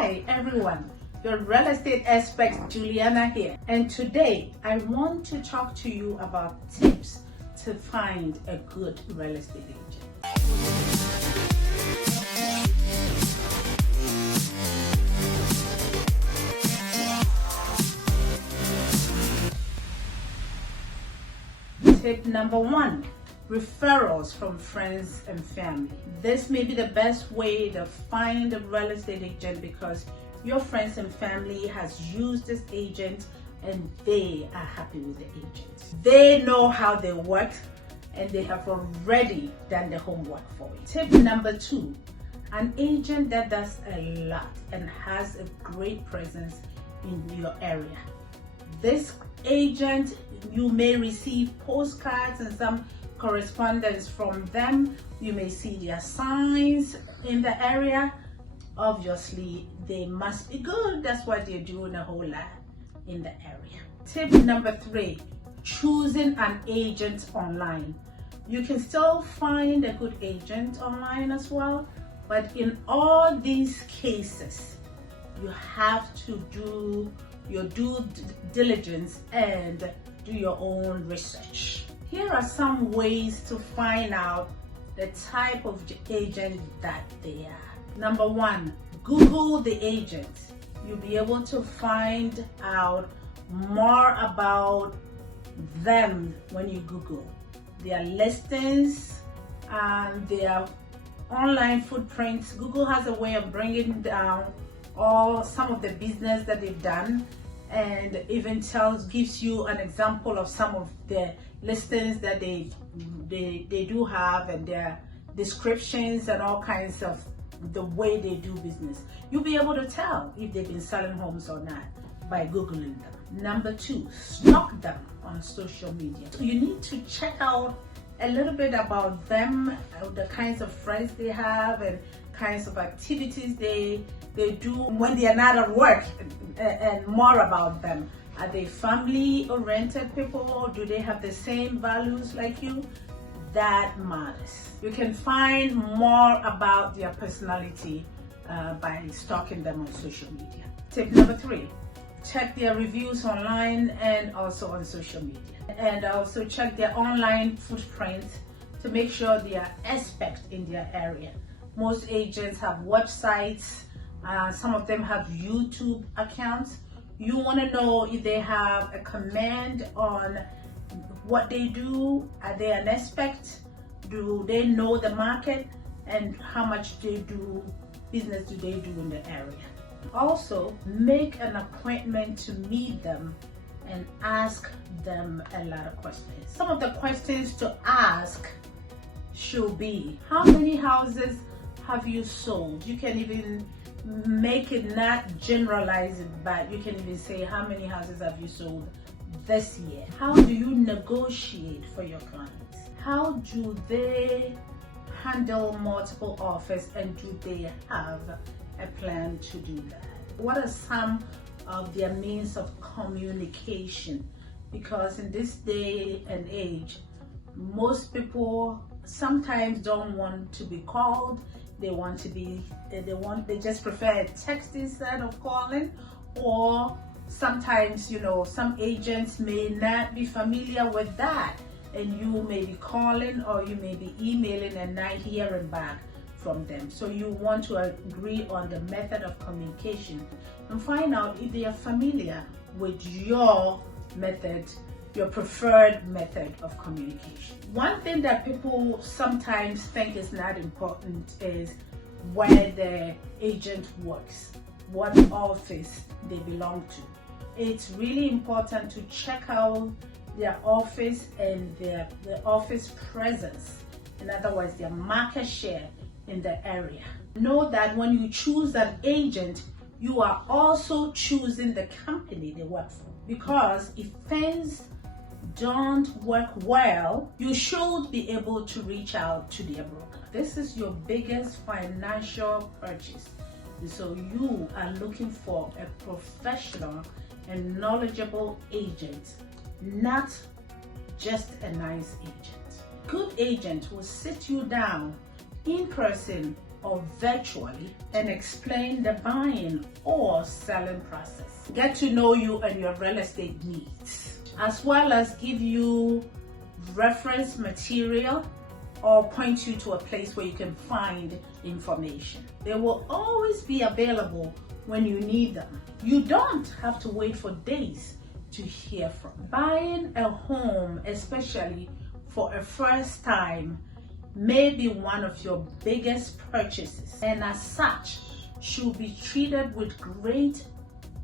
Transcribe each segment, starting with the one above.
Hi everyone, your real estate expert Juliana here, and today I want to talk to you about tips to find a good real estate agent. Tip number 1, referrals from friends and family. This may be the best way to find a real estate agent because your friends and family has used this agent and they are happy with the agent. They know how they work and they have already done the homework for you. Tip number 2, an agent that does a lot and has a great presence in your area. This agent, you may receive postcards and some correspondence from them. You may see their signs in the area. Obviously, they must be good. That's why they're doing a whole lot in the area. Tip number 3, choosing an agent online. You can still find a good agent online as well, but in all these cases, you have to do your due diligence and do your own research. Here are some ways to find out the type of agent that they are. Number 1, Google the agent. You'll be able to find out more about them when you Google their listings and their online footprints. Google has a way of bringing down some of the business that they've done, and even gives you an example of some of the listings that they do have and their descriptions and all kinds of the way they do business. You'll be able to tell if they've been selling homes or not by Googling them. Number 2, stalk them on social media. So you need to check out a little bit about them, the kinds of friends they have and kinds of activities they do when they are not at work, and more about them. Are they family-oriented people? Do they have the same values like you? That matters. You can find more about their personality by stalking them on social media. Tip number 3, check their reviews online and also on social media. And also check their online footprint to make sure they are expert in their area. Most agents have websites. Some of them have YouTube accounts. You want to know if they have a command on what they do. Are they an expert? Do they know the market? And how much business do they do in the area? Also, make an appointment to meet them and ask them a lot of questions. Some of the questions to ask should be, how many houses have you sold? You can even make it not generalize it, but you can even say, how many houses have you sold this year? How do you negotiate for your clients? How do they handle multiple offers, and do they have a plan to do that? What are some of their means of communication? Because in this day and age, most people sometimes don't want to be called. They just prefer a text instead of calling, or sometimes, some agents may not be familiar with that, and you may be calling or you may be emailing and not hearing back from them. So you want to agree on the method of communication and find out if they are familiar with your method, your preferred method of communication. One thing that people sometimes think is not important is where the agent works, what office they belong to. It's really important to check out their office and their office presence. In other words, their market share in the area. Know that when you choose an agent, you are also choosing the company they work for. Because if things don't work well, you should be able to reach out to their broker. This is your biggest financial purchase. And so you are looking for a professional and knowledgeable agent, not just a nice agent. Good agent will sit you down in person or virtually and explain the buying or selling process. Get to know you and your real estate needs, as well as give you reference material or point you to a place where you can find information. They will always be available when you need them. You don't have to wait for days to hear from. Buying a home, especially for a first time, may be one of your biggest purchases, and as such should be treated with great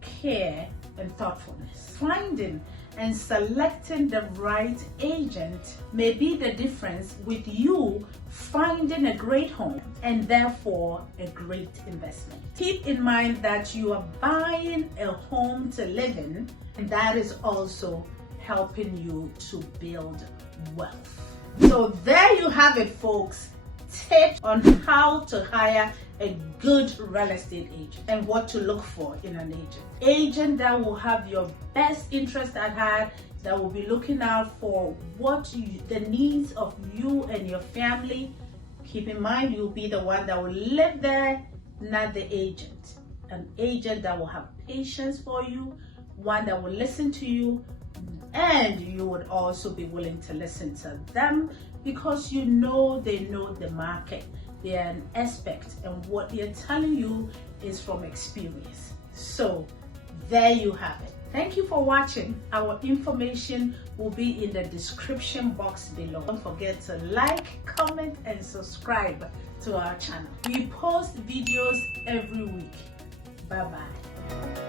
care and thoughtfulness. Finding and selecting the right agent may be the difference with you finding a great home and therefore a great investment. Keep in mind that you are buying a home to live in, and that is also helping you to build wealth. So there you have it, folks. Tips on how to hire a good real estate agent and what to look for in an agent. Agent that will have your best interest at heart, that will be looking out for the needs of you and your family. Keep in mind, you'll be the one that will live there, not the agent. An agent that will have patience for you, one that will listen to you, and you would also be willing to listen to them because they know the market. They are an expert, and what they're telling you is from experience. So there you have it. Thank you for watching. Our information will be in the description box below. Don't forget to like, comment, and subscribe to our channel. We post videos every week. Bye-bye.